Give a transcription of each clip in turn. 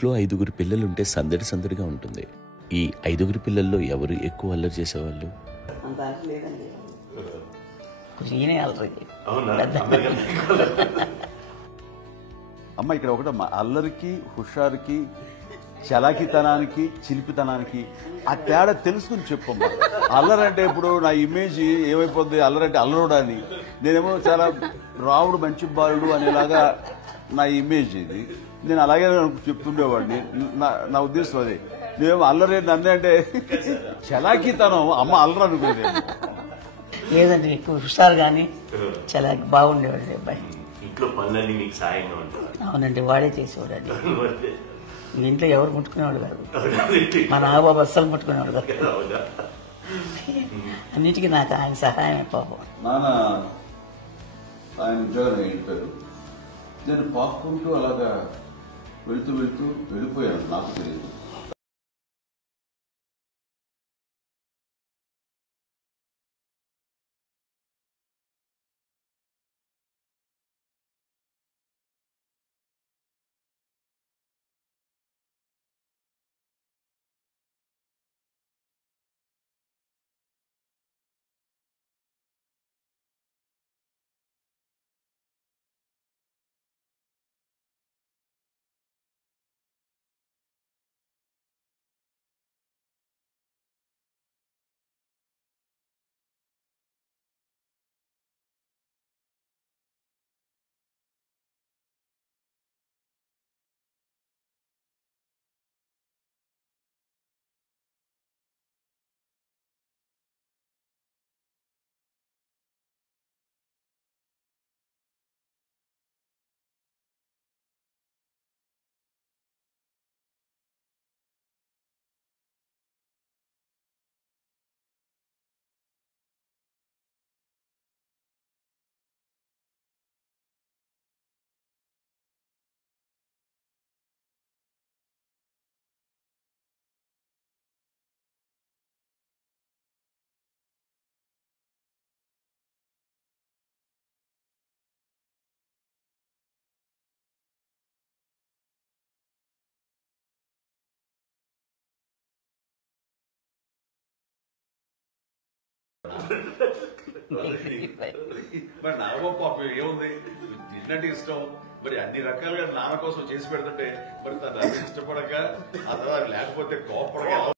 ఇంట్లో 5గురు పిల్లలుంటే సందడి సందడిగా ఉంటుంది. ఈ 5గురు పిల్లల్లో ఎవరు ఎక్కువ అల్లరి చేసేవాళ్ళు? అమ్మ ఇక్కడ ఒకటి అల్లరికి, హుషారుకి, చలాకితనానికి, చిలిపితనానికి ఆ తేడా తెలుసుకుని చెప్పమ్మా. అల్లరంటే ఇప్పుడు నా ఇమేజ్ ఏమైపోద్ది, అల్లరంటే అల్లరుడు అని, నేనేమో చాలా రావుడు మంచి బాలుడు అనేలాగా నా ఇమేజ్ ఇది. నేను అలాగే చెప్తుండేవాడిని. నా ఉద్దేశం అదే. నేనేమో అల్లరి నన్నే అంటే చలాకితనం అమ్మ అల్లరు అనుకునేది. లేదండి, ఎక్కువ హుషారు కానీ చాలా బాగుండేవాడు అబ్బాయి. ఇంట్లో పనులన్నీ మీకు సాయంగా ఉంటాయి? అవునండి, వాడే చేసేవాడు. అది ఇంట్లో ఎవరు ముట్టుకునేవాడు కాదు. మా నాగబాబు అస్సలు ముట్టుకునేవాడు కాదు. అన్నిటికీ నాకు ఆయన సహాయమే పాపం. నాన్న ఆయన ఉద్యోగం వెళ్ళిపోయారు. నేను పాక్కుంటూ అలాగా వెళుతూ వెళ్ళిపోయాను, నాకు తెలియదు. మరి నాగబాబు పాపం ఏముంది, తిన్నట్టు ఇష్టం. మరి అన్ని రకాలుగా నాన్న కోసం చేసి పెడుతుంటే మరి తను ఇష్టపడక అలా లేకపోతే కోపడక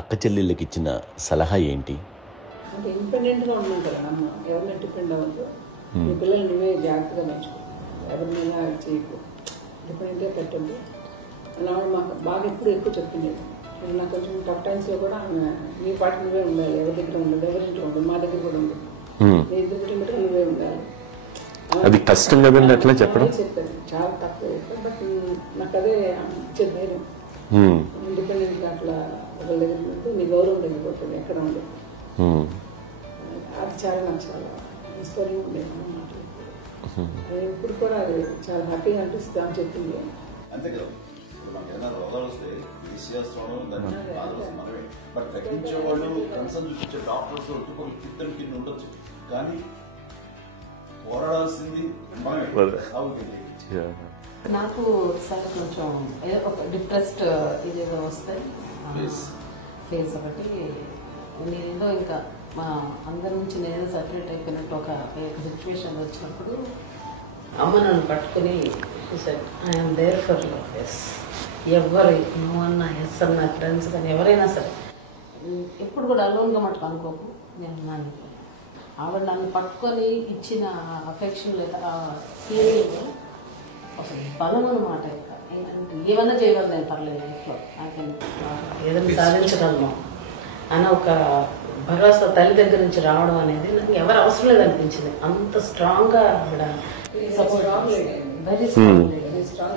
అక్క చెల్లెళ్ళకి ఇచ్చిన సలహా ఏంటి? అంటే ఇండిపెండెంట్గా ఉండాలి అమ్మ, ఎవరిని డిపెండ్ అవ్వద్దు. మీ పిల్లలు నువ్వే జాగ్రత్తగా నేర్చుకో, ఎవరినైనా చేయకు, డిపెండెంట్గా పెట్టద్దు అని ఆవిడ మాకు బాగా ఎక్కువ చెప్పిండేది. నాకు కొంచెం టఫ్ టైమ్స్లో కూడా నీ పాటు నువ్వే ఉండాలి, ఎవరి దగ్గర ఉండదు, ఎవరింట్లో ఉండదు, మా దగ్గర కూడా ఉండదు, నీ దగ్గర మటుకు నువ్వే ఉండాలి. అది కష్టం కదండి అట్లా చెప్పడం. చెప్పాను, చాలా తక్కువ చెప్పాను. బట్ నాకు అదే ఇచ్చే ధైర్యం. ఇండిపెండెంట్గా అట్లా ఒకరి దగ్గర ఉంటే నీ గౌరవం తగ్గిపోతుంది, ఎక్కడ ఉండదు. అది చాలా నాకు చాలా ఇన్స్పైరింగ్ ఉండేది అన్నమాట. ఇప్పుడు కూడా అది చాలా హ్యాపీగా అనిపిస్తుంది అని చెప్పింది. అంతే కదా, మనకి ఏదైనా రోగాలు వస్తే మనమే, బట్ తగ్గించే వాళ్ళు కన్సర్న్ చూపించే డాక్టర్స్ ఒట్టుకోలు కింద కింద ఉండొచ్చు, కానీ పోరాడాల్సింది మనమే. నాకు సార్ కొంచెం ఒక డిప్రెస్డ్ ఇదేదో వస్తాయి ఫేజ్ ఒకటి, నేను ఇంకా మా అందరి నుంచి నేను సపరేట్ అయిపోయినట్టు ఒక సిచ్యువేషన్ వచ్చినప్పుడు అమ్మ నన్ను పట్టుకుని I'm there for yours. ఎవరు నువ్వు అన్నా ఎస్ అన్న ఫ్రెండ్స్ కానీ ఎవరైనా సరే ఎప్పుడు కూడా అలోన్గా మటుకు అనుకోకు, నేను నన్ను ఆవిడ నన్ను పట్టుకొని ఇచ్చిన అఫెక్షన్ లేదా ఫీలింగ్ అసలు బలం అన్నమాట. ఏమన్నా చేయగలను నేను, పర్లేదు లైఫ్లో నాకు ఏదైనా సాధించగలను అని ఒక భరోసా తల్లి దగ్గర నుంచి రావడం అనేది నాకు ఎవరు అవసరం లేదనిపించింది. అంత స్ట్రాంగ్గా ఆవిడ వెరీ స్ట్రాంగ్,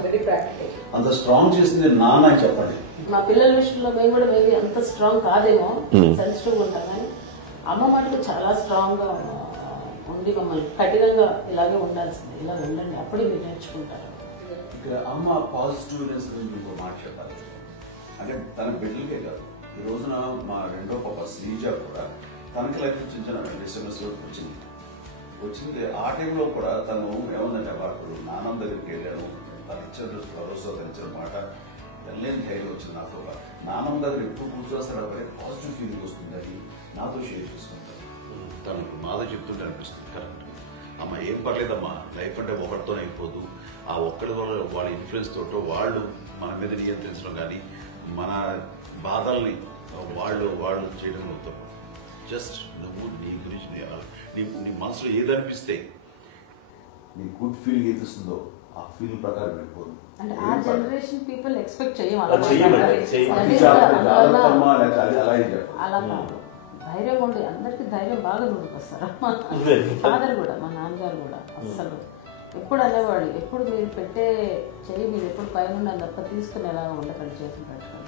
వెరీ ప్రాక్టికల్. అంత స్ట్రాంగ్ చేసింది నాన్న చెప్పండి. మా పిల్లల విషయంలో మేము కూడా మేబీ అంత స్ట్రాంగ్ కాదేమో, సెన్సిటివ్గా ఉంటాం, కానీ అమ్మ మటుకు చాలా స్ట్రాంగ్గా ఉండి మమ్మల్ని కఠినంగా ఇలాగే ఉండాల్సింది, ఇలా ఉండండి అప్పుడే మీరు నేర్చుకుంటారు. ఇక్కడ అమ్మ పాజిటివ్నెస్ గురించి మీకు మాట చెప్పాలి. అంటే తన బిడ్డలకే కాదు, ఈ రోజున మా రెండో పాప శ్రీజ కూడా తనకి లైఫ్ చిన్న SMS వచ్చింది. ఆ టైంలో కూడా తను ఏముందంటే వాళ్ళు నాన్న దగ్గరికి వెళ్ళాను, తను ఇచ్చిన భరోసా తను ఇచ్చిన మాట వెళ్ళలేని ధైర్యం వచ్చింది నాతో. నాన్నమ్మ దగ్గర ఎప్పుడు కూర్చోస్తాడు అప్పుడే పాజిటివ్ ఫీలింగ్ వస్తుందని నాతో షేర్ చేసుకుంటాను. తను మాతో చెప్తుంటే అనిపిస్తుంది కరెక్ట్. అమ్మ ఏం పర్లేదమ్మా, లైఫ్ అంటే ఒకటితోనే అయిపోదు, ఆ ఒక్కడి వల్ల వాళ్ళ ఇన్ఫ్లుయెన్స్ తోటో వాళ్ళు మన మీద నియంత్రించడం కానీ మన బాధల్ని వాళ్ళు చేయడం అవుతాం. జస్ట్ నువ్వు నీ గురించి నీ మనసులో ఏదనిపిస్తే నీ గుడ్ ఫీలింగ్ ఏది వస్తుందో ఆ ఫీలింగ్ ప్రకారం వెళ్ళిపోదు. అంటే ఆ జనరేషన్ పీపుల్ ఎక్స్పెక్ట్ చేయం అలా కాదు. ధైర్యం ఉండే అందరికి ధైర్యం బాగా నూరుకొస్తారు. ఫాదర్ కూడా, మా నాన్నగారు కూడా అస్సలు ఎప్పుడు అనేవాడు, ఎప్పుడు మీరు పెట్టే చెయ్యి మీరు ఎప్పుడు పైన ఉండాలి తప్ప తీసుకుని ఎలా ఉండకండి, చేతులు పెట్టుకొని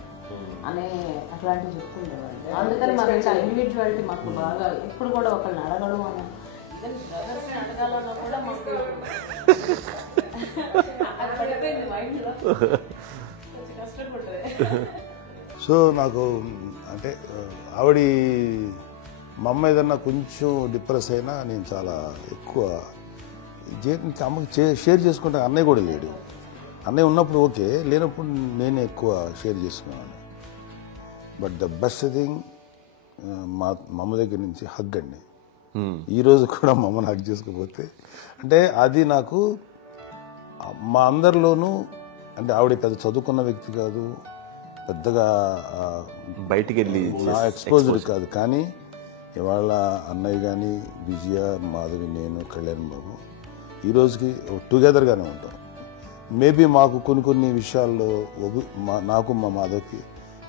అనే అట్లాంటివి చెప్తుండేవాళ్ళు. అందుకని మనకి ఇండివిజువాలిటీ మాకు బాగా ఎప్పుడు కూడా ఒకరిని అడగడం అని బ్రదర్స్ని అడగాలన్నా కూడా మాకు అది పడిపోయింది మైండ్లో, కొంచెం కష్టపడ్డది. సో నాకు అంటే ఆవిడ మా అమ్మ ఏదన్నా కొంచెం డిప్రెస్ అయినా నేను చాలా ఎక్కువ అమ్మకి షేర్ చేసుకుంటే అన్నయ్య కూడా లేడు. అన్నయ్య ఉన్నప్పుడు ఓకే, లేనప్పుడు నేనే ఎక్కువ షేర్ చేసుకున్నాను. బట్ ద బెస్ట్ థింగ్ మా అమ్మ దగ్గర నుంచి హగ్ అండి. ఈరోజు కూడా మా అమ్మని హగ్ చేసుకోకపోతే అంటే అది నాకు మా అందరిలోనూ, అంటే ఆవిడ పెద్ద చదువుకున్న వ్యక్తి కాదు, పెద్దగా బయటికి వెళ్ళి నా ఎక్స్పోజర్ కాదు, కానీ ఇవాళ అన్నయ్య కానీ విజయ, మాధవి, నేను, కళ్యాణ్ బాబు ఈ రోజుకి టుగెదర్గానే ఉంటాం. మేబీ మాకు కొన్ని విషయాల్లో నాకు మా మాధవ్కి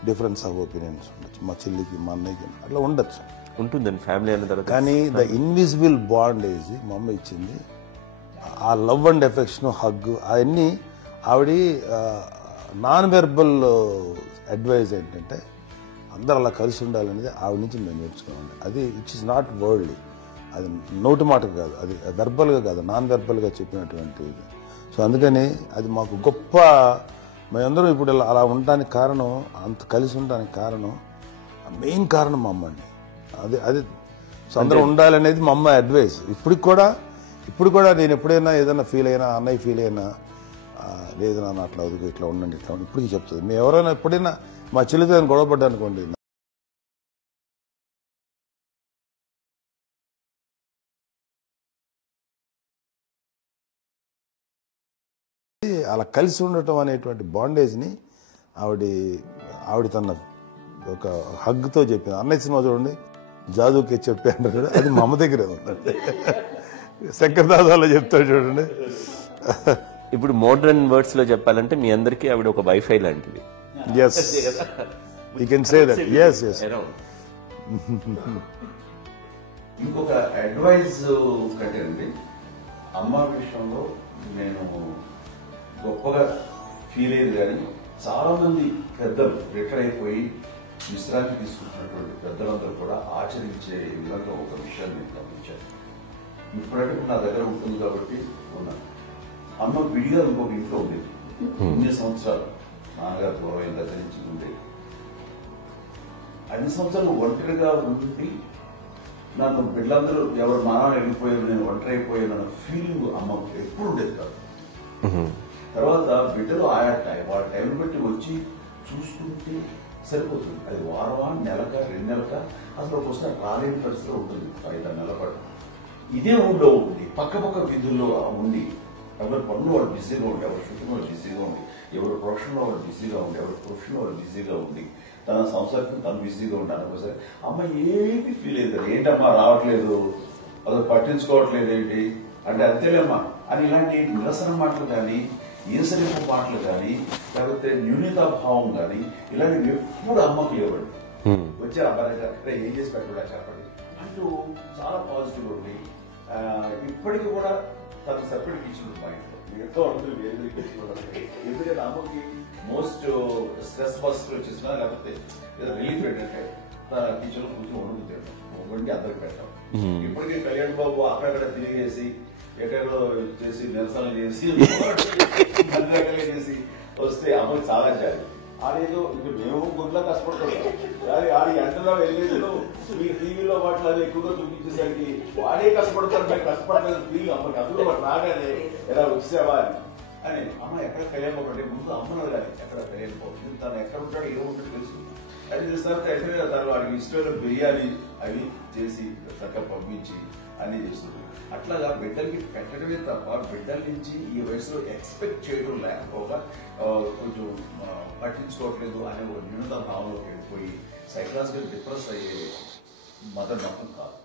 డిఫరెన్స్ ఆఫ్ ఒపీనియన్స్ ఉండొచ్చు, మా చెల్లికి మా అన్నయ్యకి అట్లా ఉండొచ్చు, ఉంటుందండి ఫ్యామిలీ అన్న తర్వాత. కానీ ద ఇన్విజిబుల్ బాండేజ్ మా అమ్మ ఇచ్చింది, ఆ లవ్ అండ్ ఎఫెక్షన్, హగ్, అవన్నీ ఆవిడ నాన్ వెర్బల్ అడ్వైజ్ ఏంటంటే అందరూ అలా కలిసి ఉండాలనేది ఆవిడ నుంచి మేము నేర్చుకోవాలి. అది ఇట్స్ ఇస్ నాట్ వర్డ్లీ, అది నోటి మాట కాదు, అది వెర్బల్గా కాదు, నాన్ వెర్బల్గా చెప్పినటువంటి. సో అందుకని అది మాకు గొప్ప, మేమందరం ఇప్పుడు అలా ఉండడానికి కారణం, అంత కలిసి ఉండడానికి కారణం, మెయిన్ కారణం మా అమ్మ అండి. అది సో అందరూ ఉండాలనేది మా అమ్మ అడ్వైస్. ఇప్పుడు కూడా నేను ఎప్పుడైనా ఏదైనా ఫీల్ అయినా, అన్నయ్య ఫీల్ అయినా, లేదు నాన్న అట్లా వదుకు, ఇట్లా ఉండండి, ఇట్లా ఉండి ఇప్పటికీ చెప్తుంది. మేము ఎవరైనా ఎప్పుడైనా మా చెల్లితో గొడవపడ్డా అనుకోండి, అలా కలిసి ఉండటం అనేటువంటి బాండేజ్ని ఆవిడ తన ఒక హగ్తో చెప్పింది. అన్నయ్య సినిమా చూడండి, జాదూకి చెప్పి అంటారు కదా, అది మా అమ్మ దగ్గరే ఉందండి. శంకరదాదాలో చెప్తాడు చూడండి. ఇప్పుడు మోడర్న్ వర్డ్స్ లో చెప్పాలంటే మీ అందరికీ ఆవిడ ఒక వైఫై లాంటిది. Yes, you can say that. Yes. ఇంకొక అడ్వైజ్ కట్టండి, అమ్మ విషయంలో నేను గొప్పగా ఫీల్ అయ్యేది, కానీ చాలా మంది పెద్దలు రిటైర్ అయిపోయి విశ్రాంతి తీసుకుంటున్నటువంటి పెద్దలందరూ కూడా ఆచరించే విధంగా ఒక విషయాన్ని నేను గమనించాను. ఇప్పుడంటే నా దగ్గర ఉంటుంది కాబట్టి ఉన్నాను. అమ్మ విడిగా ఇంకొక ఇంట్లో ఉండేది, 9 సంవత్సరాలు నాన్నగారు దూరమైన దగ్గర నుంచి ఉండేది. 5 సంవత్సరాలు ఒంటరిగా ఉండి నన్ను బిడ్డలందరూ ఎవరు మా నాన్న వెళ్ళిపోయారు, నేను ఒంటరి అయిపోయాను అన్న ఫీలింగ్ అమ్మ ఎప్పుడు ఉండేది కాదు. తర్వాత బిడ్డలు ఆయా వాళ్ళ టైం బట్టి వచ్చి చూసుకుంటే సరిపోతుంది. అది వారమా, నెలక, 2 నెలక, అసలు ఒకసారి రాలేని పరిస్థితిలో ఉంటుంది. 5 నెలల పాటు ఇదే ఊళ్ళో ఉండి పక్క విధుల్లో ఉండి ఎవరి పనులు వాళ్ళు బిజీగా ఉండి, ఎవరి షూటింగ్ వాళ్ళు బిజీగా ఉండి, ఎవరి ప్రొఫెషన్లో వాళ్ళు బిజీగా ఉండి, ఎవరి ప్రొఫెషన్లో వాళ్ళు బిజీగా ఉండి, తన సంసారం తను బిజీగా ఉంటాను. ఒకసారి అమ్మ ఏమీ ఫీల్ అయ్యేది, ఏంటమ్మా రావట్లేదు, అసలు పట్టించుకోవట్లేదు ఏంటి అంటే అంతేలేమ్మా అని ఇలాంటి నిరసన మాటలు కానీ, ఈసరింపు మాటలు కానీ, లేకపోతే న్యూనతాభావం కానీ ఇలాంటివి ఎప్పుడు అమ్మకి ఇవ్వండి. వచ్చారు అమ్మ దగ్గర ఏం చేసి పెట్టడా చెప్పండి అంటూ చాలా పాజిటివ్ ఉండి ఇప్పటికీ కూడా తను సపరేట్ కిచెన్ మా ఇంట్లో ఎంతో ఉంటుంది. వేరే కిచెన్ ఎందుకంటే అమ్మకి మోస్ట్ స్ట్రెస్ బస్టర్ వచ్చేసినా లేకపోతే ఏదో రిలీఫ్ ఏంటంటే తన కిచెన్ లో కూర్చొని వండి అందరికి పెట్టాం. ఇప్పటికీ కళ్యాణ్ బాబు అక్కడక్కడ తిరిగేసి ఎక్కడో చేసి నిరసనలు చేసి అన్ని రకాలుగా చేసి వస్తే అమ్మకి చాలా జాలి. ఆడేదో ఇక మేము గుడ్లా కష్టపడుతున్నాం, ఆడి ఎంతలో వెళ్ళేదో మీ టీవీలో వాటిలో అది ఎక్కువగా చూపించేసరికి వాడే కష్టపడతారు, మేము కష్టపడలేదు ఫీల్ అమ్మకి. అందులో వాడు రాగానే ఎలా వచ్చావా అని అమ్మ ఎక్కడ కళ్యాణ్ బాబు అంటే ముందు అమ్మను కానీ ఎక్కడ కళ్యాణ్ బాబు తను ఎక్కడ ఉంటాడు ఏముంటాడు తెలుసు అది చేస్తారు. అయితే తను వాడికి ఇష్టమైన బిర్యానీ అవి చేసి చక్కగా పంపించి అన్ని చేస్తుంది. అట్లాగా బిడ్డలకి పెట్టడమే తప్ప బిడ్డల నుంచి ఈ వయసులో ఎక్స్పెక్ట్ చేయడం లేకపోగా కొంచెం పట్టించుకోవట్లేదు అనే ఒక న్యూనత భావంలోకి వెళ్ళిపోయి సైకలాజికల్ డిప్రెస్ అయ్యే మదర్ మొత్తం కాదు.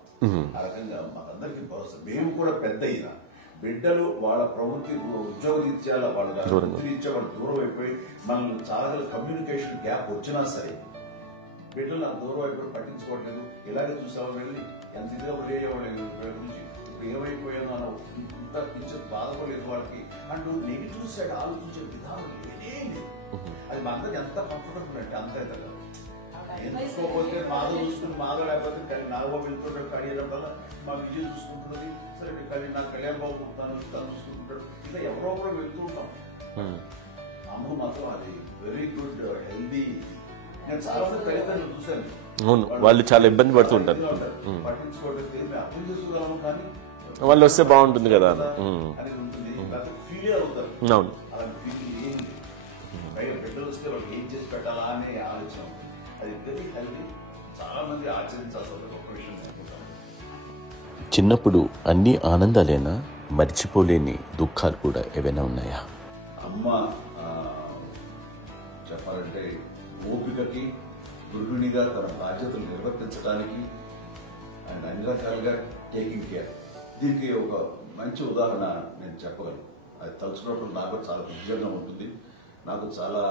ఆ రకంగా మనందరికీ భరోసా. మేము కూడా పెద్ద అయినా బిడ్డలు వాళ్ళ ప్రవృత్తి ఉద్యోగరీత్యా వాళ్ళ వృత్తిరీత్యా వాళ్ళు దూరం అయిపోయి మనల్ని చాలా కమ్యూనికేషన్ గ్యాప్ వచ్చినా సరే బిడ్డలు నాకు దూరం అయిపోయి పట్టించుకోవట్లేదు. ఇలాగే చూసాము వెళ్ళి ఎంత ఇదిగా ఉండేవాళ్ళు గురించి ఇప్పుడు ఏమైపోయాను అన్న ఇంత పిక్చర్ బాధపడలేదు వాళ్ళకి అంటూ నెగిటివ్ సైడ్ ఆలోచించే విధానం లేనే లేదు. అది మా అందరికి ఎంత కంఫర్టబుల్ అంటే అంతే కదా. చూసుకోకపోతే మాధవ్ చూసుకుని మాధవ్ లేకపోతే నాగబాబు వెళ్తుంటాడు కడియడం వల్ల మా విజయ్ చూసుకుంటున్నది. సరే నాకు కళ్యాణ్ బాబు తను చూసుకుంటాడు. ఇలా ఎవరో కూడా వెళ్తూ ఉంటాం. అమ్మ మాత్రం అది వెరీ గుడ్ హెల్దీ. నేను చాలా మంది తల్లిదండ్రులు చూశాను, వాళ్ళు చాలా ఇబ్బంది పడుతుంటారు. పట్టించుకోవడం తెలియదు, అర్థం చేసుకోగలము కానీ వాళ్ళు వస్తే బాగుంటుంది కదా అనేది ఉంటుంది. ఫీల్ అవుతారు. అలాంటి ఫీల్ ఏం లేదు. బిడ్డలు వస్తే వాళ్ళు ఏం చేసి పెట్టాలా అనే ఆలోచన అది ఇద్దరికి కలిగి చాలా మంది ఆచరించాల్సిన ఒక విషయం అనుకుంటాను. చిన్నప్పుడు అన్ని ఆనందాలేనా, మర్చిపోలేని దుఃఖాలు కూడా ఏవైనా ఉన్నాయా? అమ్మ చెప్పాలంటే ఓపికకి, గృహిణిగా తన బాధ్యతలు నిర్వర్తించడానికి అండ్ అన్ని రకాలుగా టేకింగ్ కేర్. దీనికి ఒక మంచి ఉదాహరణ నేను చెప్పగలను. అది తలుచుకున్నప్పుడు నాకు చాలా ఉద్యోగంగా ఉంటుంది, నాకు చాలా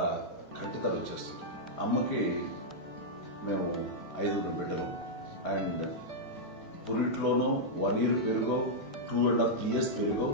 ఖండితలు వచ్చేస్తుంది. అమ్మకి మేము 5 బిడ్డలు అండ్ పురిట్లోనూ 1 year పెరుగో 2.5 years పెరుగో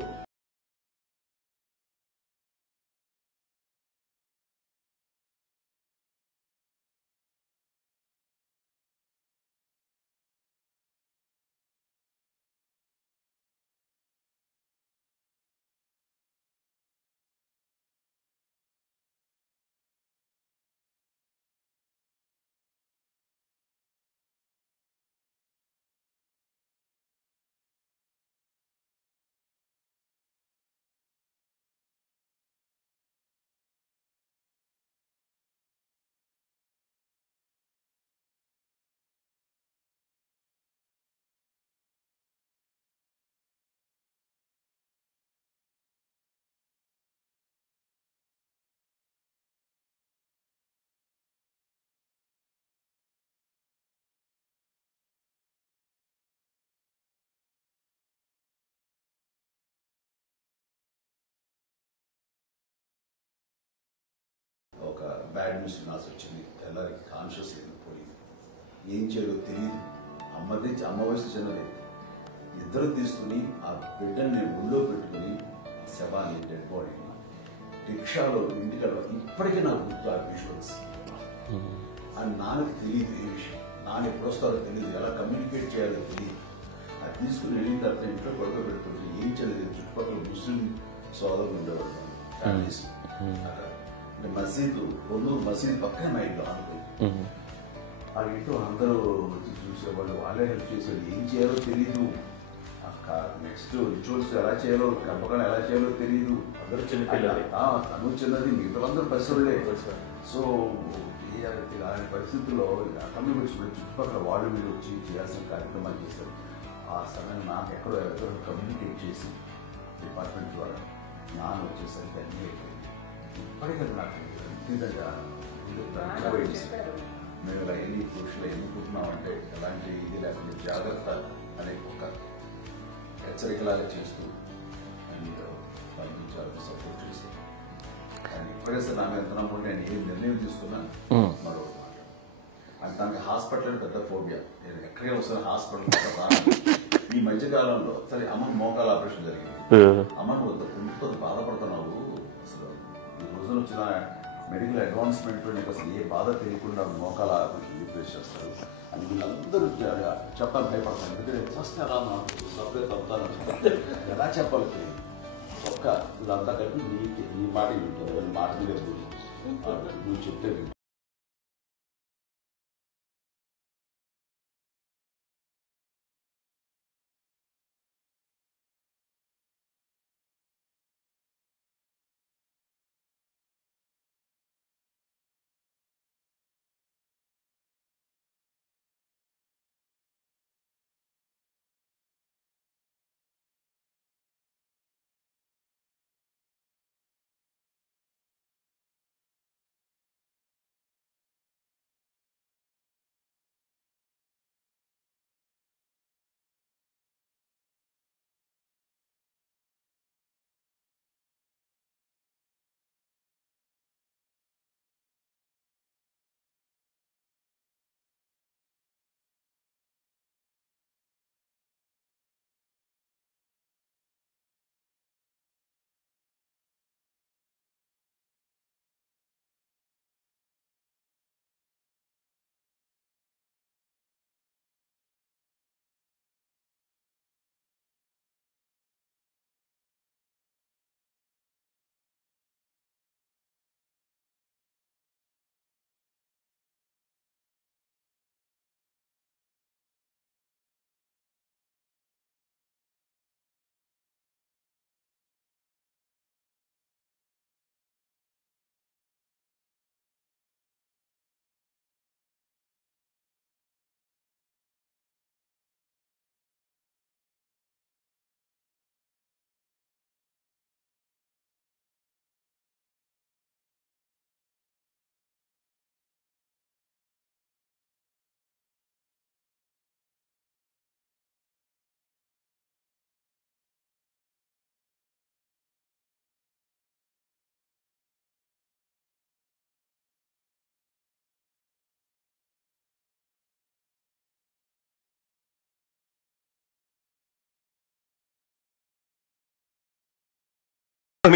ఒక బ్యాడ్ న్యూస్ నాసు వచ్చింది. తెల్లారికి కాన్షియస్ పోయింది, ఏం చేయాలో తెలియదు. అమ్మ వయసు చిన్నది. ఇద్దరు తీసుకుని ఆ బిడ్డని నేను ఒళ్ళో పెట్టుకుని శవాన్ని డెడ్ బాడీ రిక్షాలో ఇంటికెళ్ళ ఇప్పటికీ నాకు గుర్తు ఆ విజువల్స్. అని నాన్నకి తెలియదు ఏ విషయం, నాన్న ఎప్పుడు వస్తారో తెలియదు, ఎలా కమ్యూనికేట్ చేయాలో తెలియదు. అది తీసుకుని వెళ్ళిన తర్వాత ఇంట్లో గొడవ పెట్టుకుంటే ఏం చేయలేదు. చుట్టుపక్కల ముస్లిం సోదరులు ఉండేవాళ్ళు ఫ్యామిలీస్. అంటే మసీదు కొన్నూరు మసీదు పక్కన నా ఇంట్లో ఆనుకుంది. ఆ ఇంట్లో అందరూ వచ్చి చూసేవాళ్ళు, వాళ్ళే హెల్ప్ చేసేవాళ్ళు. ఏం చేయాలో తెలియదు. నెక్స్ట్ నెక్స్ట్ రిచువల్స్ ఎలా చేయాలో, కంపకాలు ఎలా చేయాలో తెలియదు. అందరూ చిన్నపిల్లలే. తను చిన్నది, మిగతాందరూ పసివాళ్ళే. సో అలాంటి పరిస్థితుల్లో కమ్యూనికేషన్ చుట్టుపక్కల వాళ్ళు మీరు వచ్చి చేయాల్సిన కార్యక్రమాలు చేశారు. ఆ సమయం నాకు ఎక్కడో కమ్యూనికేట్ చేసి డిపార్ట్మెంట్ ద్వారా నాన్న వచ్చేసరికి అన్నీ అయిపోయింది. ఇప్పటికీ నాకు ఇంటిగా మేము ఇలా ఎన్ని పురుషులు ఎన్నుకుంటున్నామంటే ఎలాంటి ఇది లేకుండా జాగ్రత్త అనే ఒక హెచ్చరికలాగా చేస్తూ మీరు పంపించాలని సపోర్ట్ చేశారు. కానీ ఇప్పుడేస్తే నా మీద ఎంత నమ్మకం, నేను ఏం నిర్ణయం తీసుకున్నా మరో మాట అంటే తనకి హాస్పిటల్ పెద్ద ఫోబియా. నేను ఎక్కడికి వస్తాను హాస్పిటల్ కదా. ఈ మధ్య కాలంలో సరే అమ్మ మోకాల ఆపరేషన్ జరిగింది. అమ్మ నువ్వు కొంత బాధపడుతున్నావు, అసలు ఈ రోజున వచ్చిన మెడికల్ అడ్వాన్స్మెంట్ నీకు అసలు ఏ బాధ తెలియకుండా మోకాల ఆపరేషన్ రీప్లేస్ చేస్తారు అని వీళ్ళందరూ చెప్పాలి భయపడతాను. ఎందుకంటే ఫస్ట్ ఎలా సపరేట్ అవుతాను ఎలా చెప్పాలి ఒక్క వీళ్ళంతా కలిపి నీ మాట వింటారు, మాట మీద నువ్వు చెప్తే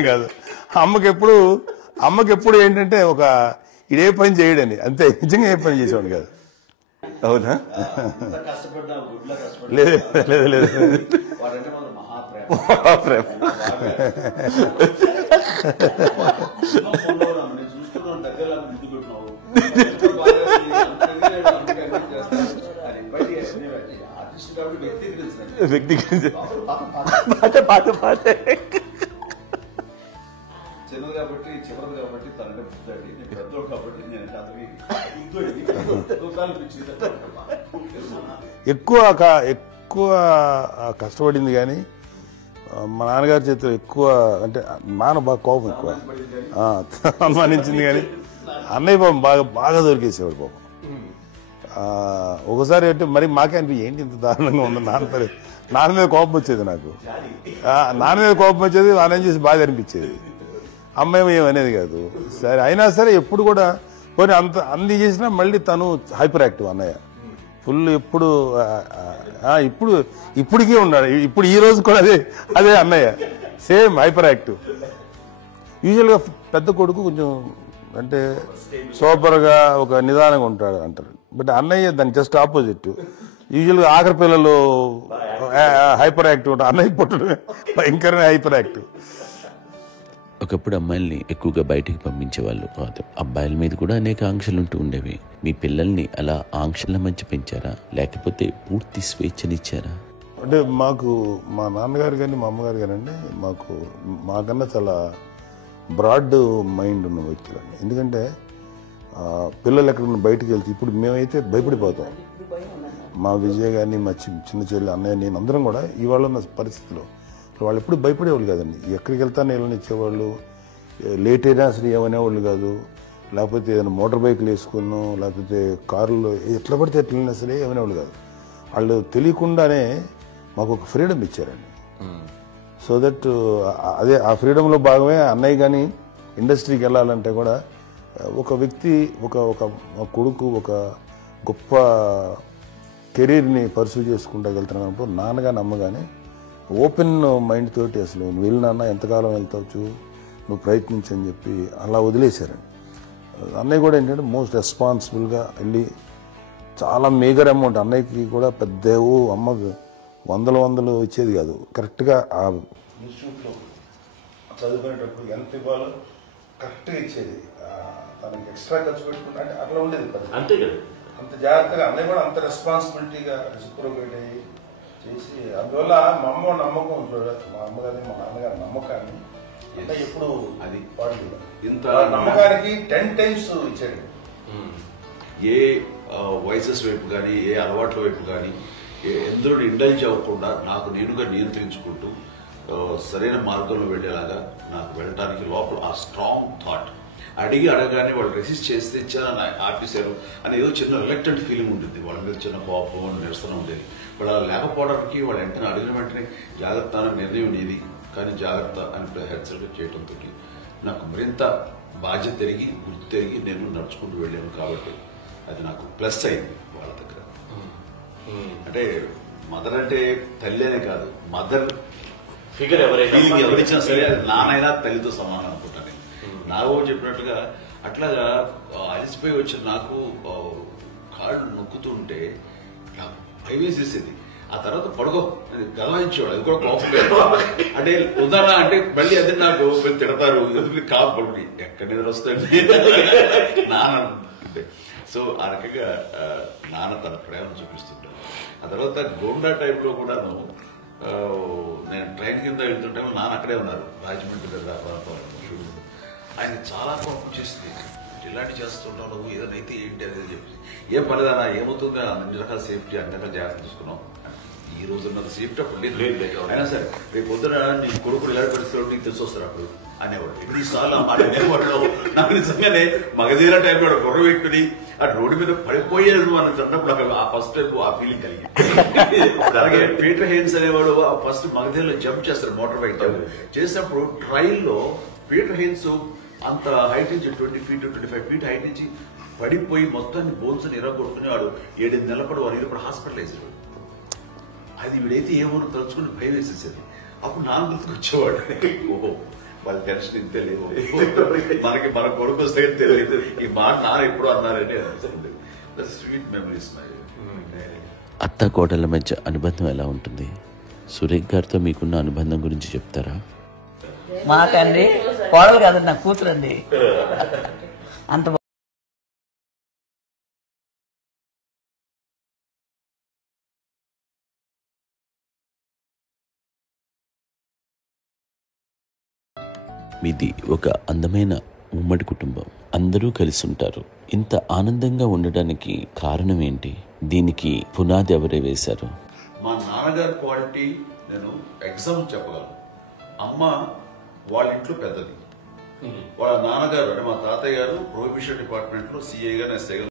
కాదు. అమ్మకి ఎప్పుడు ఏంటంటే ఒక ఇదే పని చేయడని, అంతే. నిజంగా ఏ పని చేసేవాడు కాదు. అవునా? లేదు లేదు లేదు చిన్నది కాబట్టి చివరిది కాబట్టి తనంటే పుట్టాడు, నేను పెద్దోడు కాబట్టి నేను ఎక్కువ కష్టపడింది. కానీ మా నాన్నగారి చేతిలో ఎక్కువ అంటే నాన్న బాగా కోపం ఎక్కువ అనుమానించింది. కానీ అన్నయ్య పాపం బాగా దొరికేసేవాడు పాపం. ఒకసారి అంటే మరి మాకే అనిపి ఏంటి ఇంత దారుణంగా ఉంది నాన్న మీద కోపం వచ్చేది. నాకు నాన్న మీద కోపం వచ్చేది, నాన్న చేసి బాధ అనిపించేది. అమ్మాయి ఏమనేది కాదు. సరే అయినా సరే ఎప్పుడు కూడా పోనీ అన్ని చేసినా మళ్ళీ తను హైపర్ యాక్టివ్ అన్నయ్య ఫుల్. ఇప్పటికీ ఉన్నాడు. ఇప్పుడు ఈ రోజు కూడా అదే అన్నయ్య సేమ్ హైపర్ యాక్టివ్. యూజువల్గా పెద్ద కొడుకు కొంచెం అంటే సూపర్గా ఒక నిదానంగా ఉంటాడు అంటారు. బట్ అన్నయ్య దాని జస్ట్ ఆపోజిట్. యూజువల్గా ఆఖరి పిల్లలు హైపర్ యాక్టివ్ ఉంటారు, అన్నయ్య పుట్టడమే భయంకరమైన హైపర్ యాక్టివ్. ఒకప్పుడు అమ్మాయిల్ని ఎక్కువగా బయటికి పంపించేవాళ్ళు కాదు, అబ్బాయిల మీద కూడా అనేక ఆంక్షలు ఉంటూ ఉండేవి. మీ పిల్లల్ని అలా ఆంక్షల మధ్య పెంచారా, లేకపోతే పూర్తి స్వేచ్ఛనిచ్చారా? అంటే మాకు మా నాన్నగారు కానీ మా అమ్మగారు కానండి మాకన్నా చాలా బ్రాడ్ మైండ్ ఉన్న వ్యక్తులండి. ఎందుకంటే పిల్లలు ఎక్కడన్నా బయటకు వెళ్తే ఇప్పుడు మేమైతే భయపడిపోతాం. మా విజయ్ కానీ మా చిన్న చెల్లి అన్నయ్య నేను అందరం కూడా ఇవాళ ఉన్న పరిస్థితిలో వాళ్ళు ఎప్పుడు భయపడేవాళ్ళు కాదండి. ఎక్కడికి వెళ్తాను వెళ్ళనిచ్చేవాళ్ళు, లేట్ అయినా అసలు ఏమనేవాళ్ళు కాదు. లేకపోతే ఏదైనా మోటార్ బైక్లు వేసుకున్నాం, లేకపోతే కారులో ఎట్లా పడితే ఎట్లయినా సరే ఏమనేవాళ్ళు కాదు. వాళ్ళు తెలియకుండానే మాకు ఒక ఫ్రీడమ్ ఇచ్చారండి. సో దట్ అదే ఆ ఫ్రీడంలో భాగమే అన్నయ్య కానీ ఇండస్ట్రీకి వెళ్ళాలంటే కూడా ఒక వ్యక్తి ఒక కొడుకు ఒక గొప్ప కెరీర్ని పర్సూ చేసుకుంటూ వెళ్తున్నప్పుడు నాన్నగాని అమ్మగానే ఓపెన్ మైండ్ తోటి అసలు నువ్వు వెళ్ళి నాన్న ఎంతకాలం వెళ్తావచ్చు, నువ్వు ప్రయత్నించని చెప్పి అలా వదిలేశారండి. అన్నయ్య కూడా ఏంటంటే మోస్ట్ రెస్పాన్సిబుల్గా వెళ్ళి చాలా మేజర్ అమౌంట్ అన్నయ్యకి కూడా పెద్ద అమ్మకు వందలు ఇచ్చేది కాదు. కరెక్ట్గా ఆ ఇన్స్టిట్యూట్లో చదువుకునేటప్పుడు ఎంత ఇవ్వాలో కరెక్ట్గా ఇచ్చేది. తనకి ఎక్స్ట్రా ఖర్చు పెట్టుకుంటే అంటే అట్లా ఉండేది. అంతే కదా, అంత జాగ్రత్తగా అన్నయ్య కూడా అంత రెస్పాన్సిబిలిటీగా రెసిప్రోకేట్ అయ్యి చేసి అందువల్ల మా అమ్మ నమ్మకం మా అమ్మగారి మా నాన్నగారి నమ్మకాన్ని అంటే ఎప్పుడు అది ఇంత నమ్మకానికి 10 times ఇచ్చాడు. ఏ వయసెస్ వైపు కానీ ఏ అలవాట్ల వైపు కానీ ఎందులో ఇండల్జ్ అవ్వకుండా నాకు నేనుగా నియంత్రించుకుంటూ సరైన మార్గంలో వెళ్ళేలాగా నాకు వెళ్ళడానికి లోపల ఆ స్ట్రాంగ్ థాట్ అడగానే వాళ్ళు రెసిస్ట్ చేస్తే ఇచ్చారని ఆపేశారు అని ఏదో చిన్న రిలక్టెంట్ ఫీలింగ్ ఉంటుంది. వాళ్ళ మీద చిన్న కోపం నిరసన ఉండేది. వాళ్ళు అలా లేకపోవడానికి వాళ్ళు వెంటనే అడిగిన వెంటనే జాగ్రత్త అనే నిర్ణయం ఉండేది. కానీ జాగ్రత్త అని హెచ్చరిక చేయడంతో నాకు మరింత బాధ్యత తిరిగి గుర్తు తిరిగి నేను నడుచుకుంటూ వెళ్ళాను. కాబట్టి అది నాకు ప్లస్ అయింది వాళ్ళ దగ్గర. అంటే మదర్ అంటే తల్లి అనే కాదు, మదర్ ఫిగర్ ఎవరిచ్చినా సరే అది నానైనా తల్లితో సమానం అనుకుంటాను. నాగో చెప్పినట్టుగా అట్లాగా అలసిపోయి వచ్చిన నాకు కాళ్ళు నొక్కుతుంటే నాకు భయం వేసేసేది. ఆ తర్వాత పడుకో గలవాయించేవాడు. అది కూడా కోపం అంటే ఉదాహరణ అంటే మళ్ళీ అదే నాకు తిడతారు కాపు పడుకుని ఎక్కడ నిద్ర వస్తాయండి నాన్న. సో ఆ రకంగా నాన్న తన ప్రేమ చూపిస్తుంటాను. ఆ తర్వాత గోండా టైప్ లో కూడాను నేను ట్రైన్ కింద వెళ్తుంటే నాన్న అక్కడే ఉన్నారు, రాజమండ్రి దగ్గర ప్రాంతం. ఆయన చాలా కోపం చేస్తుంది, ఇలాంటి చేస్తుంటావు నువ్వు, ఏదైతే ఏంటి అనేది చెప్పి ఏం పనిదానా ఏమవుతుందో అన్ని రకాల సేఫ్టీ అన్ని రకాల జాగ్రత్త తీసుకున్నాం. ఈ రోజు ఉన్నది సేఫ్టీ అప్పుడు లేదు. అయినా సరే రేపు పొద్దున నీ కొడుకులు ఇలాంటి పరిస్థితుల్లో నీకు తెలిసి వస్తారు అప్పుడు అనేవాడు. ఎన్నిసార్లు ఆ మాట అనేవాడు. నాకు నిజంగానే మగధీర టైం కూడా గుర్ర పెట్టుకుని ఆ రోడ్డు మీద పడిపోయాడు అని అన్నప్పుడు ఆ ఫస్ట్ టైం ఆ ఫీలింగ్ కలిగి. అలాగే పీటర్ హెయిన్స్ అనేవాడు ఫస్ట్ మగధీరలో జంప్ చేస్తారు, మోటార్ బైక్ జంప్ చేసినప్పుడు ట్రైల్లో పీటర్ హెయిన్స్ అంత హైట్ నుంచి 20 feet 25 feet హైట్ నుంచి పడిపోయి మొత్తాన్ని బోన్స్ ఎరగొట్టుకుని వాడు 7 నెలల వాడు హాస్పిటలైజ్ అయ్యాడు. అది వీడైతే ఏమో తలుచుకుని భయం వేసేసేది. అప్పుడు నాన్న గుర్తుకొచ్చేవాడు, ఓహో వాళ్ళ టెన్షన్ ఇంతే లేవు, మనకి మన కొడుకు వస్తే తెలియదు ఈ మాట నాన్న ఎప్పుడు అన్నారంటే స్వీట్ మెమరీస్. అత్త కోడళ్ళ మధ్య అనుబంధం ఎలా ఉంటుంది? సురేఖ్ గారితో మీకున్న అనుబంధం గురించి చెప్తారా? మాకండి కోడలు కాదండి, నా కూతురండి. అంత మీది ఒక అందమైన ఉమ్మడి కుటుంబం, అందరూ కలిసి ఉంటారు. ఇంత ఆనందంగా ఉండడానికి కారణం ఏంటి? దీనికి పునాది ఎవరే వేశారు? మా నాన్నగారి క్వాలిటీ నేను ఎగ్జాంపుల్ చెప్పగలను. అమ్మ వాళ్ళ ఇంట్లో పెద్దది, వాళ్ళ నాన్నగారు అంటే మా తాతయ్య గారు ప్రొహిబిషన్ డిపార్ట్మెంట్ లో సిఐగా ఎస్ఐగా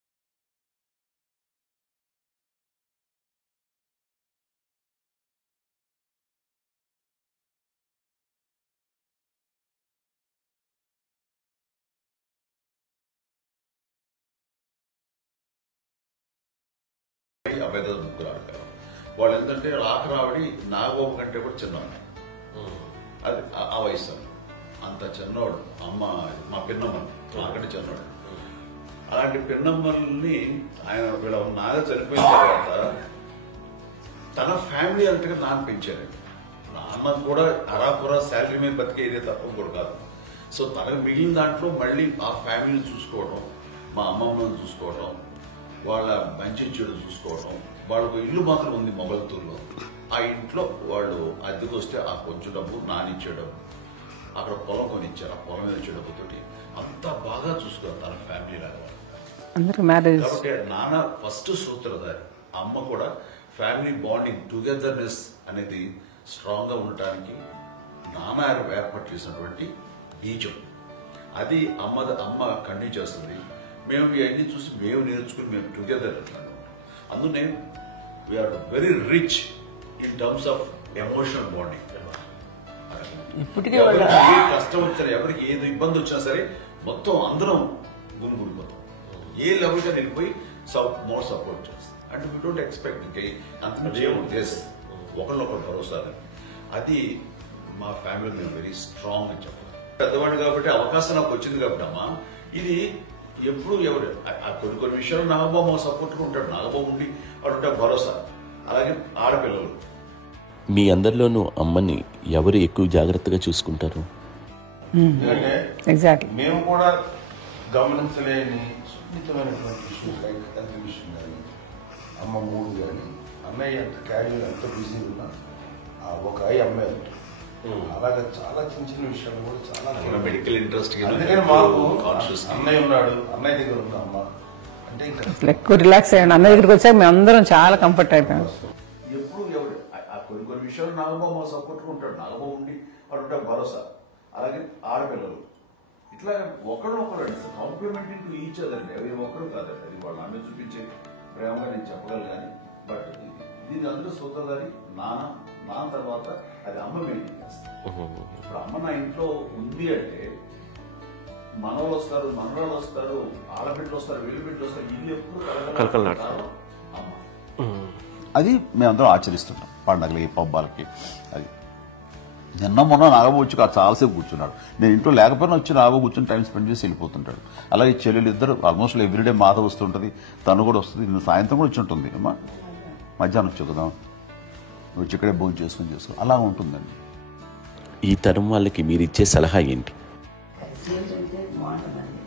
అబ్బాయి ముగ్గురు ఆడతారు. వాళ్ళు ఏంటంటే ఆఖరావిడి నాగోప కంటే కూడా చిన్నవాడు. అది ఆ వయసు అంత చిన్నవాడు. అమ్మ మా పిన్నమ్మని నాకంటే చిన్నవాడు. అలాంటి పిన్నమ్మల్ని ఆయన వీళ్ళ నాన్న చనిపోయిన తర్వాత తన ఫ్యామిలీ అంతగా నాన్న పెంచారు. నాన్న కూడా అరాపురా శాలరీ మీద బతికేదే తప్ప కూడా కాదు. సో తనకు మిగిలిన దాంట్లో మళ్ళీ ఆ ఫ్యామిలీని చూసుకోవడం, మా అమ్మమ్మని చూసుకోవడం, వాళ్ళ మంచి చెడు చూసుకోవడం. వాళ్ళకు ఇల్లు మాత్రం ఉంది మొగల్తూరులో. ఆ ఇంట్లో వాళ్ళు అద్దెకు వస్తే ఆ కొంచెం డబ్బు నానిచ్చే డబ్బు, అక్కడ పొలం కొనిచ్చారు, ఆ పొలం మీద ఇచ్చే డబ్బుతోటి అంతా బాగా చూసుకోవాలి తన ఫ్యామిలీ లాగా. అందరికి మ్యారేజ్. కాబట్టి నాన్న ఫస్ట్ సూత్రధారి, అమ్మ కూడా ఫ్యామిలీ బాండింగ్ టుగెదర్నెస్ అనేది స్ట్రాంగ్ గా ఉండటానికి నాన్న ఏర్పాటు చేసినటువంటి బీజం అది అమ్మ కంటిన్యూ చేస్తుంది. మేము ఇవన్నీ చూసి మేము నేర్చుకుని మేము టుగెదర్ అందునే we are very rich in terms of emotional bonding. ఇప్పటికే ఎవరికి ఏ కష్టం వచ్చినా, ఎవరికి ఏది ఇబ్బంది వచ్చినా సరే మొత్తం అందరం గుమిగూడిపోతాం. ఏ లెవెల్గా వెళ్ళిపోయి మోర్ సపోర్ట్ చేస్తాం. అంటే వీ డోంట్ ఎక్స్పెక్ట్ అంత ఒకళ్ళొకరు భరోసా. అది మా ఫ్యామిలీ మేము వెరీ స్ట్రాంగ్ అని చెప్పాలి. పెద్దవాడు కాబట్టి అవకాశం నాకు వచ్చింది కాబట్టి అమ్మా, ఇది ఎప్పుడు ఎవరు కొన్ని విషయాలు నాగబాబు సపోర్ట్గా ఉంటాడు, నాగబాబు ఉండి వాడు ఉంటాడు భరోసా. అలాగే ఆడపిల్లలు మీ అందరిలోనూ అమ్మని ఎవరు ఎక్కువ జాగ్రత్తగా చూసుకుంటారు? ఎందుకంటే మేము కూడా గమనించలేని సున్నితమైనటువంటి ఇష్యూస్ లైక్ హెల్త్ విషయం కానీ, అమ్మ మూడు కానీ, అన్నయ్య ఎంత క్యాజువల్ ఎంత బిజీ ఉన్నా ఒక అమ్మాయి అలాగే చాలా చిన్న చిన్న విషయాలు కూడా చాలా మెడికల్ ఇంట్రెస్ట్. అందుకని మాకు అన్నయ్య ఉన్నాడు, అన్నయ్య దగ్గర ఉన్న అమ్మ అంటే ఇంకా ఎక్కువ రిలాక్స్ అయ్యాను. అన్న దగ్గరికి వచ్చాక మేము అందరం చాలా కంఫర్ట్ అయిపోయాం. ఎప్పుడు ఎవరు కొన్ని విషయాలు నాగబాబు సపోర్ట్గా ఉంటాడు, నాగబాబు ఉండి వాడు ఉంటాడు భరోసా. అలాగే ఆడపిల్లలు ఇట్లా ఒకళ్ళొకరు కాంప్లిమెంటింగ్ టు ఈచ్ అదర్ అండి. అవి ఒక్కరు కాదండి, అది వాళ్ళ నాన్న చూపించే ప్రేమగా నేను చెప్పగలను. కానీ బట్ దీని అందరూ సూత్రధారి నాన్న తర్వాత అది అమ్మ మెయింటైన్ చేస్తారు. ఇప్పుడు అమ్మ నా ఇంట్లో ఉంది అంటే మనవలు వస్తారు, మనవరాలు వస్తారు, ఆడబిడ్డలు వస్తారు, వీళ్ళబిడ్డలు వస్తారు, ఇల్లు ఎప్పుడు అమ్మ. అది మేమందరం ఆచరిస్తున్నాం పండగలకి పబ్బాలకి. అది నిన్న మొన్న నాగబాబు వచ్చి చాలాసేపు కూర్చున్నాడు. నేను ఇంట్లో లేకపోయినా వచ్చి నాగబాబు కూర్చొని టైం స్పెండ్ చేసి వెళ్ళిపోతుంటాడు. అలాగే చెల్లెలు ఇద్దరు ఆల్మోస్ట్ ఎవ్రీడే మాత వస్తుంటుంది, తను కూడా వస్తుంది. నిన్న సాయంత్రం కూడా వచ్చి ఉంటుంది. అమ్మా మధ్యాహ్నం వచ్చి కదా వచ్చి ఇక్కడే భోజనం చేసుకో అలా ఉంటుందండి. ఈ తరం వాళ్ళకి మీరు ఇచ్చే సలహా ఏంటి? ఏంటంటే బాగుంటుందండి.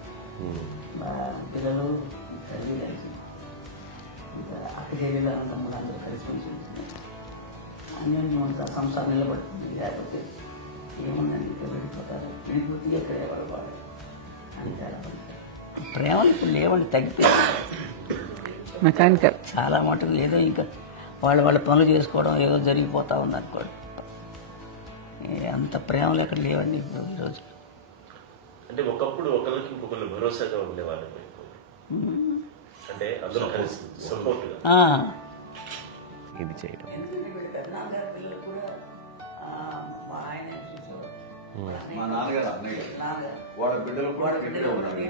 పిల్లలు తల్లి కలిసి ఇంకా అక్క చెల్లెలు తమ్ముడు అందరూ కలిసి అన్నీ అంతా సంసారం నిలబడుతుంది. లేకపోతే ఏముందండి ఇక్కడ వెళ్ళిపోతారు, వెళ్ళిపోతే ఎక్కడే పడబాడు అంతే. ప్రేమలు ఇప్పుడు లేవండి, తగ్గిపోయాయి. మెకానికల్ చాలా మటుకు ఏదో ఇంకా వాళ్ళ పనులు చేసుకోవడం ఏదో జరిగిపోతా ఉంది అనుకోండి. అంత ప్రేమలు ఎక్కడ లేవండి ఇప్పుడు ఈరోజు. అంటే ఒకప్పుడు ఒకరికి ఇంకొకరు భరోసాగా ఉండేవాళ్ళు, అంటే అందరూ కలిసి సపోర్ట్గా ఇది చేయడం. మా నాన్నగారు అన్నయ్య వాళ్ళ బిడ్డలు కూడా ఇక్కడే ఉన్నారు.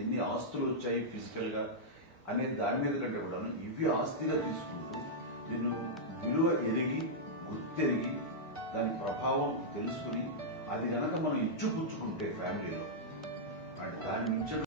ఎన్ని ఆస్తులు వచ్చాయి ఫిజికల్ గా అనే దాని మీద కంటే కూడా ఇవి ఆస్తిగా తీసుకుంటూ నిన్ను విలువ ఎరిగి గుర్తెరిగి దాని ప్రభావం తెలుసుకుని అది గనక మనం ఇచ్చిపుచ్చుకుంటే ఫ్యామిలీలో అంటే దాని మించిన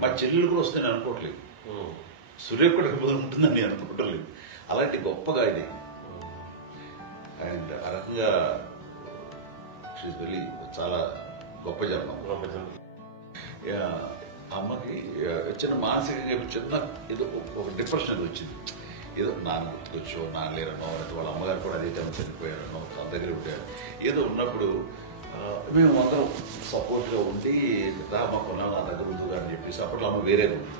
మా చెల్లెలు కూడా వస్తే నేను అనుకోవట్లేదు, సూర్య కూడా ఉంటుందని నేను అనుకోవట్లేదు. అలాంటి గొప్పగా ఇది. అండ్ ఆ రకంగా వెళ్ళి చాలా గొప్ప జన్మం. అమ్మకి చిన్న మానసికంగా చిన్న ఏదో ఒక డిప్రెషన్ వచ్చింది. ఏదో నాన్న గుర్తుకొచ్చో, నాన్న లేరనో, లేకపోతే వాళ్ళ అమ్మగారు కూడా అదే టైం చనిపోయారనో, తన దగ్గర ఉంటారు. ఏదో ఉన్నప్పుడు మేము అందరం సపోర్ట్గా ఉండి రామ కొన్నా నా దగ్గర ఉందిగా అని చెప్పేసి అప్పట్లో అమ్మ వేరేగా ఉంది.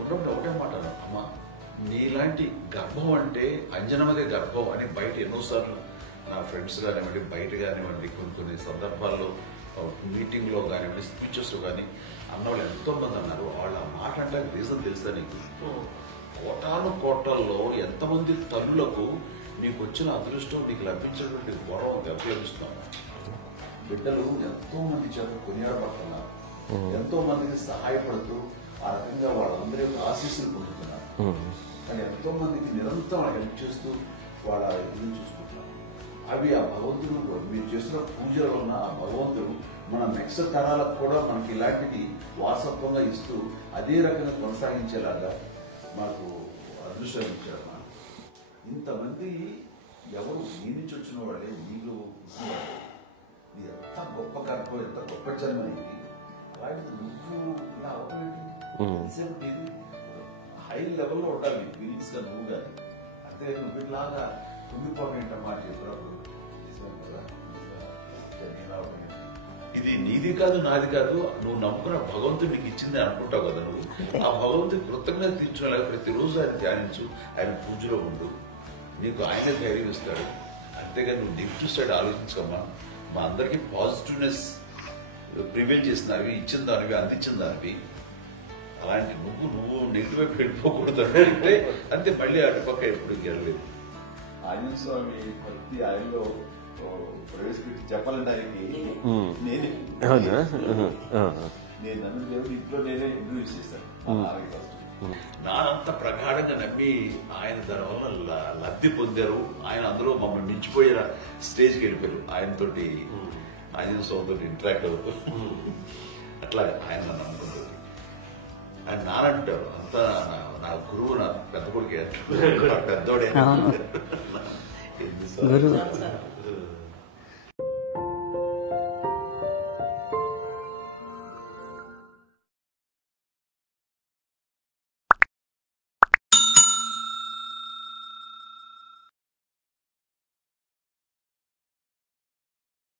ఉన్నప్పుడు ఒకటే మాట, అమ్మ నీలాంటి గర్భం అంటే అంజనమదే గర్భం అని బయట ఎన్నోసార్లు నా ఫ్రెండ్స్ కానివ్వండి, బయట కానివ్వండి, కొన్ని సందర్భాల్లో మీటింగ్లో కానివ్వండి, స్పీచెస్లో కానీ అన్నవాళ్ళు ఎంతో మంది అన్నారు. వాళ్ళు ఆ మాట అంటే రీజన్ తెలుసా నీకు? కోటాల్లో ఎంతమంది తల్లులకు నీకు వచ్చిన అదృష్టం, నీకు లభించినటువంటి గౌరవం ఎవరు లభిస్తున్నాను. బిడ్డలు ఎంతో మంది చేత కొనియాడబడుతున్నారు, ఎంతో మందికి సహాయపడుతూ ఆ రకంగా వాళ్ళందరి యొక్క ఆశీస్సులు పొందుతున్నారు. కానీ ఎంతో మందికి నిరంతరం హెల్ప్ చేస్తూ వాళ్ళ ఇది చూసుకుంటున్నారు. అవి ఆ భగవంతుడు మీరు చేసిన పూజలో ఉన్న ఆ భగవంతుడు మన నెక్స్ట్ తరాలకు కూడా మనకి ఇలాంటివి వారసత్వంగా ఇస్తూ అదే రకంగా కొనసాగించేలాగా మనకు అదృష్టం ఇచ్చారు. ఇంతమంది ఎవరు మీ నుంచి వచ్చిన వాళ్ళే నీళ్ళు ఇది ఎంత గొప్ప గర్భం, ఎంత గొప్ప జన్మని. అలాంటి నువ్వు ఇలా అవన్నీ హై లెవెల్లో ఉండాలి ఫీలింగ్స్ గా నువ్వు కానీ. అంతే నువ్వు ఇలాగా కుంగిపోయినట్టమ్మా చెప్పినప్పుడు ఇది నీది కాదు, నాది కాదు, నువ్వు నమ్ముకున్న భగవంతుడు నీకు ఇచ్చింది అనుకుంటావు కదా. నువ్వు ఆ భగవంతుడి కృతజ్ఞత తీర్చుకోలేక ప్రతిరోజు ఆయన ధ్యానించు, ఆయన పూజలో ఉండు, నీకు ఆయన ధైర్యం ఇస్తాడు. అంతేగాని నువ్వు నెగిటివ్ సైడ్ ఆలోచించకమ్మా. మా అందరికీ పాజిటివ్నెస్ ప్రివెయిల్ చేసిన దానివి, ఇచ్చిన దానివి, అందించిన దానివి. అలాంటి నువ్వు నెగిటివ్ వైపు వెళ్ళిపోకూడదు అంటే అంతే. మళ్ళీ అటుపక్క ఎప్పుడు గెలలేదు. ఆంజనేయ స్వామి ప్రతి ఆయనలో ప్రవేశపెట్టి చెప్పాలంటే ఆయనకి నేనే నేను నన్ను దేవుడు ఇంట్లో నేనే ఇంట్రడ్యూస్ చేశాను. నానంత ప్రగాఢంగా నమ్మి ఆయన దానివల్ల లబ్ధి పొందారు. ఆయన అందులో మమ్మల్ని మించిపోయే స్టేజ్కి వెళ్ళిపోయారు. ఆయనతోటి ఆంజనేయ స్వామితో ఇంటరాక్ట్ అవుతూ అట్లా ఆయన నన్ను అనుకుంటుంది. ఆయన నానంటారు అంతా నా గురువు, నా పెద్ద కొడుకు పెద్దోడే. గురువు